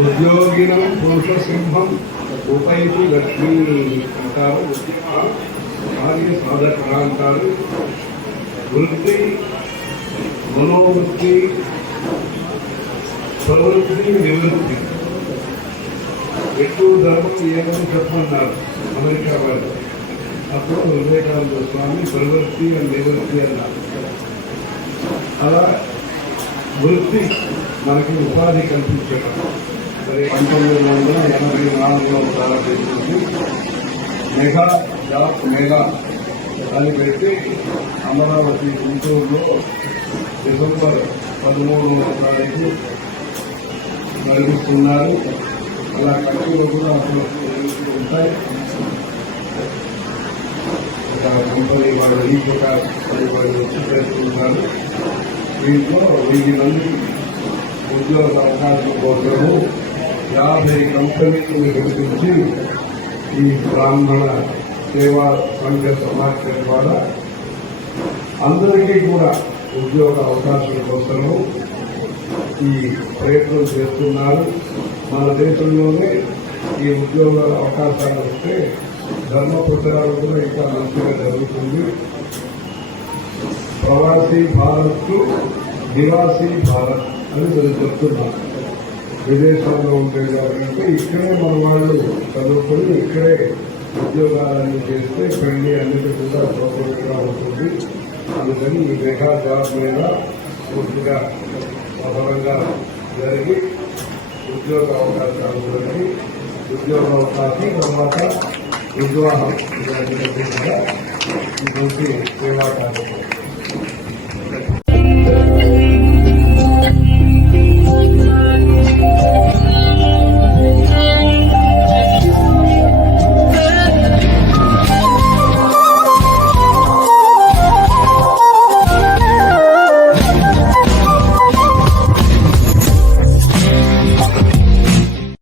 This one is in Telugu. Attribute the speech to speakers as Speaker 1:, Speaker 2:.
Speaker 1: ఉద్యోగినం పురుషసింహం ఉపైతి లక్ష్మీ అంటారు. కార్య సాధక అంటారు వృత్తి మనోవృత్తి ప్రవృత్తి నివృత్తి. ఎక్కువ ధర్మం ఏమని చెప్పమన్నారు? అమెరికా వాళ్ళు. అప్పుడు వివేకానంద స్వామి ప్రవృత్తి అండ్ నివృత్తి అన్నారు. అలా వృత్తి మనకి ఉపాధి కల్పించడం. మరి పంతొమ్మిది వందల ఎనభై నాలుగులో ప్రారంభించింది మెగా జాబ్ మెగా అని పెట్టి అమరావతి గుంటూరులో డిసెంబర్ పదమూడవ తారీఖు నడిపిస్తున్నారు అలా ఖర్చులు కూడా అప్పుడు ఉంటాయి. కంపెనీ వాళ్ళు ఈ ప్రకారం వాళ్ళు వచ్చి చేస్తున్నారు దీంట్లో వెయ్యి మంది ఉద్యోగ అవకాశం కోసము యాభై కంపెనీలను గుర్తించి ఈ బ్రాహ్మణ సేవా సంఘ సమాఖ్య ద్వారా అందరికీ కూడా ఉద్యోగ అవకాశం కోసము ఈ ప్రయత్నం చేస్తున్నారు మన దేశంలోనే ఈ ఉద్యోగ అవకాశాలు వస్తే ధర్మ ప్రచారం కూడా ఇంకా మంచిగా జరుగుతుంది ప్రవాసీ భారత్ నివాసీ భారత్ అని నేను చెప్తున్నాను విదేశాల్లో ఉండే కాబట్టి ఇక్కడే మన వాళ్ళు చదువుకొని ఇక్కడే ఉద్యోగాలన్నీ చేస్తే పెళ్లి అన్నిటి కూడా సౌకర్యంగా ఉంటుంది అందుకని ఈ మెగా జాబ్ మీద పూర్తిగా సఫలంగా జరిగి ఉద్యోగ అవకాశాలు దొరికి ఉద్యోగ అవకాశం తర్వాత విద్వాన్ ఇలాంటి కూడా సేవా కార్యక్రమం